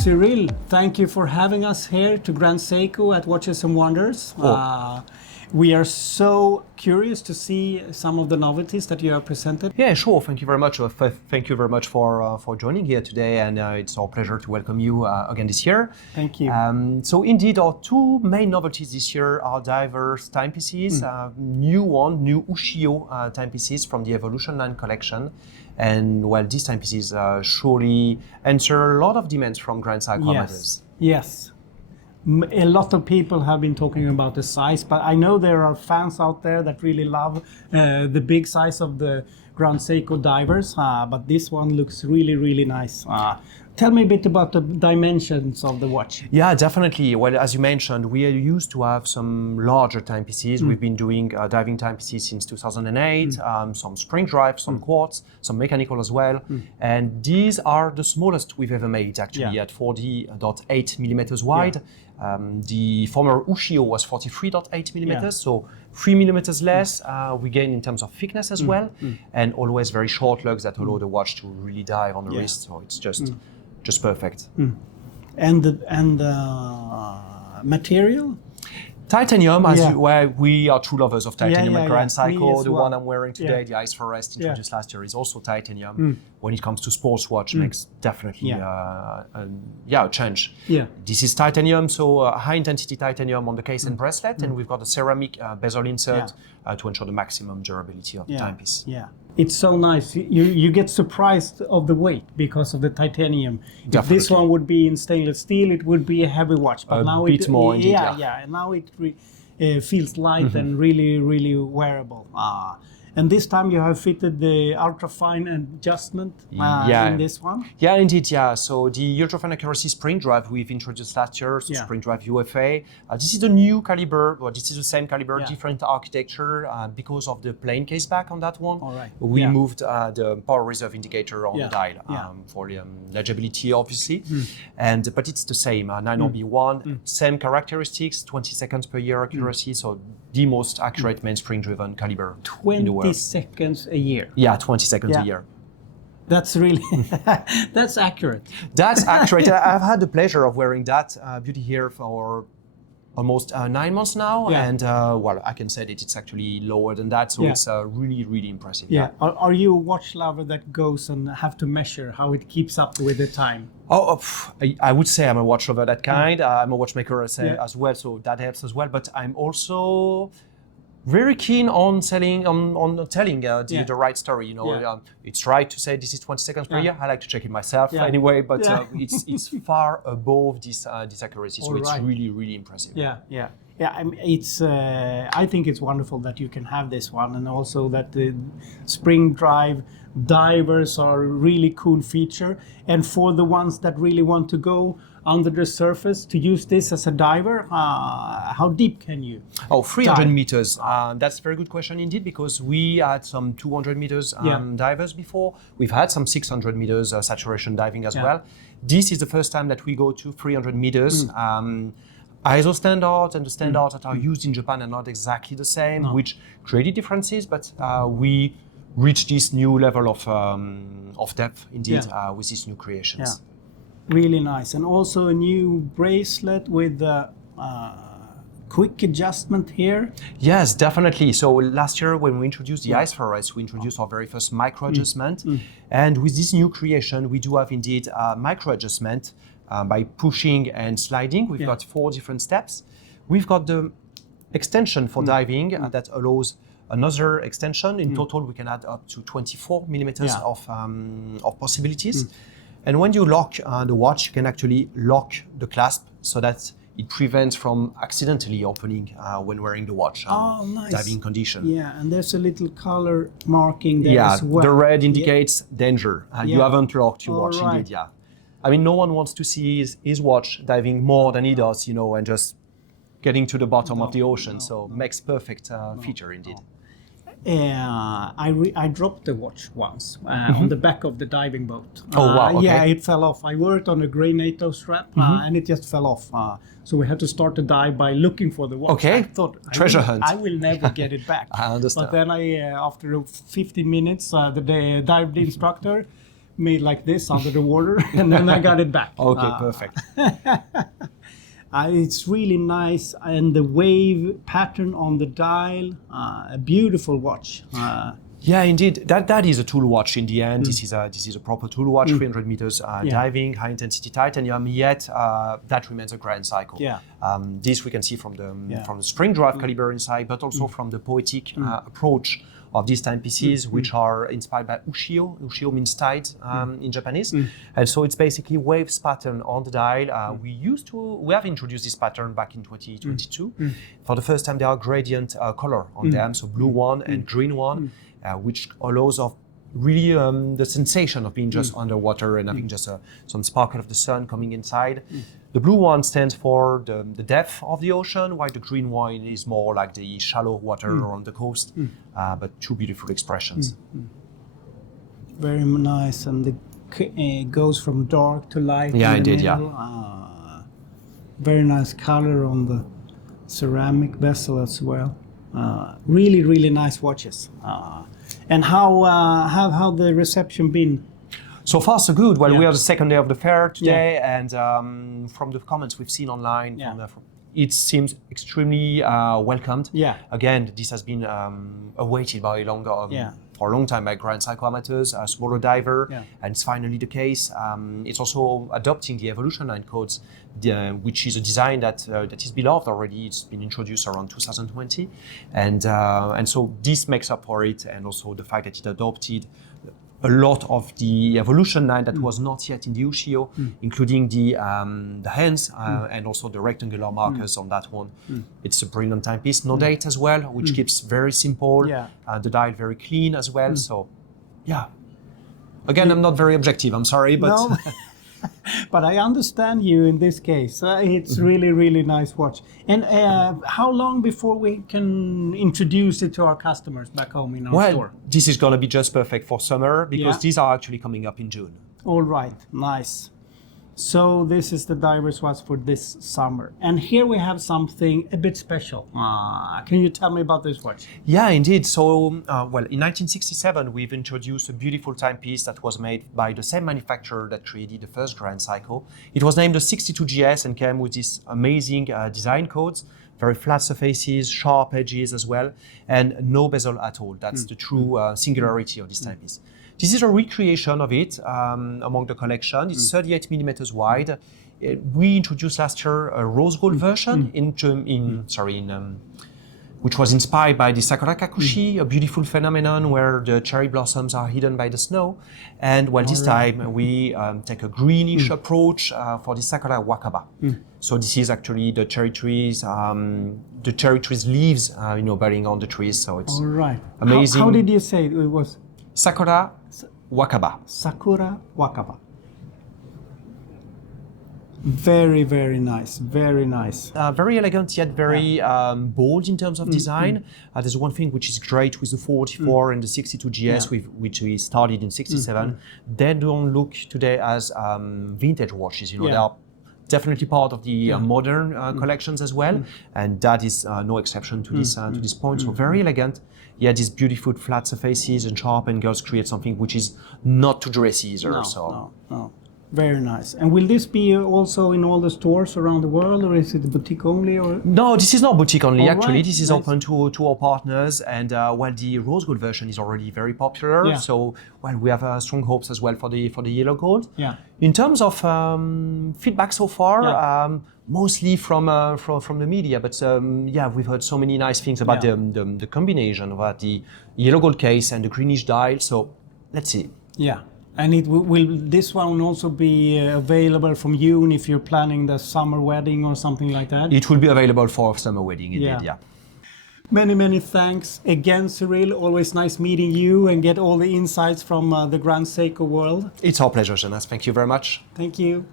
Cyril, thank you for having us here to Grand Seiko at Watches and Wonders. We are so curious to see some of the novelties that you have presented. Yeah, sure. Thank you very much. Thank you very much for joining here today, and it's our pleasure to welcome you again this year. Thank you. So indeed, our two main novelties this year are diverse timepieces. New Ushio timepieces from the Evolution line collection. And well, these timepieces surely answer a lot of demands from Grand Seiko amateurs. Yes. A lot of people have been talking about the size, but I know there are fans out there that really love the big size of the Grand Seiko divers, but this one looks really, really nice. Tell me a bit about the dimensions of the watch. Yeah, definitely. Well, as you mentioned, we are used to have some larger timepieces. We've been doing diving timepieces since 2008, some spring drive, some quartz, some mechanical as well. And these are the smallest we've ever made, actually, at 40.8 millimeters wide. The former Ushio was 43.8 millimeters, so 3 millimeters less. We gain in terms of thickness as well, and always very short lugs that allow the watch to really dive on the wrist. So it's just perfect. And the material? Titanium, where we are true lovers of titanium at Grand Seiko. The one I'm wearing today, the Ice Forest, introduced last year, is also titanium. When it comes to sports watch, makes definitely a change. This is titanium, so high intensity titanium on the case and bracelet, and we've got a ceramic bezel insert to ensure the maximum durability of the timepiece. It's so nice. You get surprised of the weight because of the titanium. Definitely. If this one would be in stainless steel, it would be a heavy watch. But now bit more indeed, and now it feels light and really, really wearable. And this time you have fitted the ultra-fine adjustment in this one? Yeah, indeed, So the ultra-fine accuracy spring drive we've introduced last year, so Spring Drive U.F.A. This is a new caliber, this is the same caliber, different architecture because of the plain case back on that one. We moved the power reserve indicator on the dial for the legibility, obviously. But it's the same, 9RB1, same characteristics, 20 seconds per year accuracy, so the most accurate mainspring-driven caliber in the world. 20 seconds a year. Yeah, 20 seconds a year. That's really, that's accurate. That's accurate. I've had the pleasure of wearing that beauty here for almost 9 months now. And well, I can say that it's actually lower than that. So it's really, really impressive. Are you a watch lover that goes and have to measure how it keeps up with the time? I would say I'm a watch lover that kind. I'm a watchmaker as well, so that helps as well. But I'm also very keen on telling the right story. You know, it's right to say this is 20 seconds per year. I like to check it myself anyway, but it's far above this accuracy. So it's really, really impressive. I think it's wonderful that you can have this one, and also that the spring drive divers are a really cool feature. And for the ones that really want to go under the surface to use this as a diver, how deep can you? 300 meters. That's a very good question indeed, because we had some 200 meters divers before. We've had some 600 meters saturation diving as well. This is the first time that we go to 300 meters. ISO standards and the standards that are used in Japan are not exactly the same, which created differences, but we reached this new level of depth indeed with these new creations. Really nice. And also a new bracelet with quick adjustment here. Yes, definitely. So last year when we introduced the Ice Forest, we introduced our very first micro adjustment. And with this new creation, we do have indeed a micro adjustment by pushing and sliding. We've got 4 different steps. We've got the extension for diving that allows another extension. In total, we can add up to 24 millimeters of possibilities. And when you lock the watch, you can actually lock the clasp so that it prevents from accidentally opening when wearing the watch nice. Diving condition. Yeah, and there's a little color marking there as well. The red indicates danger. You haven't locked your watch indeed, I mean, no one wants to see his watch diving more than he does, you know, and just getting to the bottom of the ocean. So makes perfect feature indeed. I dropped the watch once on the back of the diving boat. Oh, wow. Okay. Yeah, it fell off. I wore it on a grey NATO strap and it just fell off. So we had to start the dive by looking for the watch. Okay. I thought, Treasure hunt. I will never get it back. I understand. But then after 15 minutes, the dive instructor made like this under the water, and then I got it back. Okay, perfect. It's really nice, and the wave pattern on the dial, a beautiful watch. Yeah, indeed. That is a tool watch in the end. This is a proper tool watch, 300 meters diving, high intensity titanium. Yet that remains a Grand Seiko. Yeah. This we can see from the Spring Drive caliber inside, but also from the poetic approach of these timepieces, which are inspired by Ushio. Ushio means tide in Japanese, and so it's basically waves pattern on the dial. We have introduced this pattern back in 2022. For the first time, there are gradient color on them, so blue one and green one. Which allows of really the sensation of being just underwater and having just some sparkle of the sun coming inside. The blue one stands for the depth of the ocean, while the green one is more like the shallow water on the coast. But two beautiful expressions. Very nice, and it goes from dark to light. Yeah, in the indeed, middle. Very nice color on the ceramic vessel as well. Really, really nice watches. And how have the reception been? So far, so good. Well, we are the second day of the fair today, and from the comments we've seen online, it seems extremely welcomed. Yeah. Again, this has been awaited by for a long time by Grand Seiko amateurs, a smaller diver, and it's finally the case. It's also adopting the Evolution line codes, which is a design that is beloved already. It's been introduced around 2020, and so this makes up for it, and also the fact that it adopted a lot of the Evolution line that was not yet in the Ushio, including the hands and also the rectangular markers on that one. It's a brilliant timepiece. No date as well, which keeps very simple. The dial very clean as well. So, yeah. Again, I'm not very objective. I'm sorry, but no. But I understand you in this case. It's really, really nice watch. And how long before we can introduce it to our customers back home in our store? This is going to be just perfect for summer because these are actually coming up in June. All right, nice. So this is the diver's watch for this summer. And here we have something a bit special. Can you tell me about this watch? Yeah, indeed. So, well, in 1967, we've introduced a beautiful timepiece that was made by the same manufacturer that created the first Grand Seiko. It was named the 62GS and came with these amazing design codes, very flat surfaces, sharp edges as well, and no bezel at all. That's the true singularity of this timepiece. This is a recreation of it among the collection. It's 38 millimeters wide. We introduced last year a rose gold version which was inspired by the Sakura Kakushi, a beautiful phenomenon where the cherry blossoms are hidden by the snow. And well, this time we take a greenish approach for the Sakura Wakaba. So this is actually the cherry trees leaves, budding on the trees. So it's amazing. How did you say it was? Sakura Wakaba. Sakura Wakaba. Very, very nice. Very nice. Very elegant, yet very bold in terms of design. There's one thing which is great with the 44 and the 62GS, which we started in 67. They don't look today as vintage watches. They are definitely part of the modern collections as well, and that is no exception to this point. So very elegant. Yeah, these beautiful flat surfaces and sharp angles create something which is not too dressy either. No. Very nice. And will this be also in all the stores around the world, or is it boutique only? Or? No, this is not boutique only. Actually, this is open to our partners. And while the rose gold version is already very popular, so we have strong hopes as well for the yellow gold. Yeah. In terms of feedback so far, mostly from the media, but we've heard so many nice things about the combination, about the yellow gold case and the greenish dial. So let's see. Yeah. And will this one also be available from June if you're planning the summer wedding or something like that? It will be available for summer wedding, indeed, yeah. Many, many thanks again, Cyril. Always nice meeting you and get all the insights from the Grand Seiko world. It's our pleasure, Jonas. Thank you very much. Thank you.